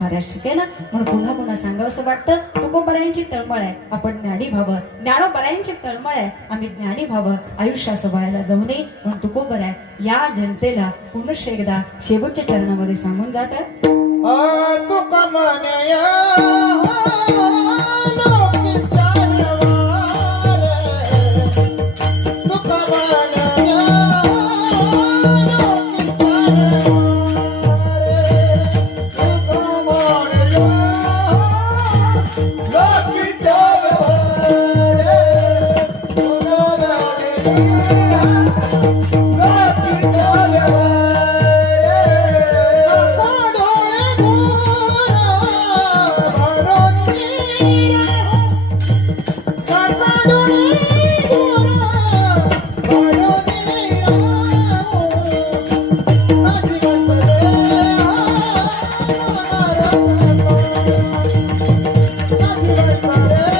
महाराज ठीक आहे ना. म्हणून पुन्हा पुन्हा सांगावं असं वाटतं, तुकोबरायांची तळमळ आहे आपण ज्ञानी व्हावं, ज्ञानोबरायांची तळमळ आहे आम्ही ज्ञानी व्हावं, आयुष्याचं व्हायला जाऊ नये म्हणून तुकोबर आहे या जनतेला पुनश्च एकदा शेवटच्या चरणामध्ये सांगून जातात. तुका म्हणे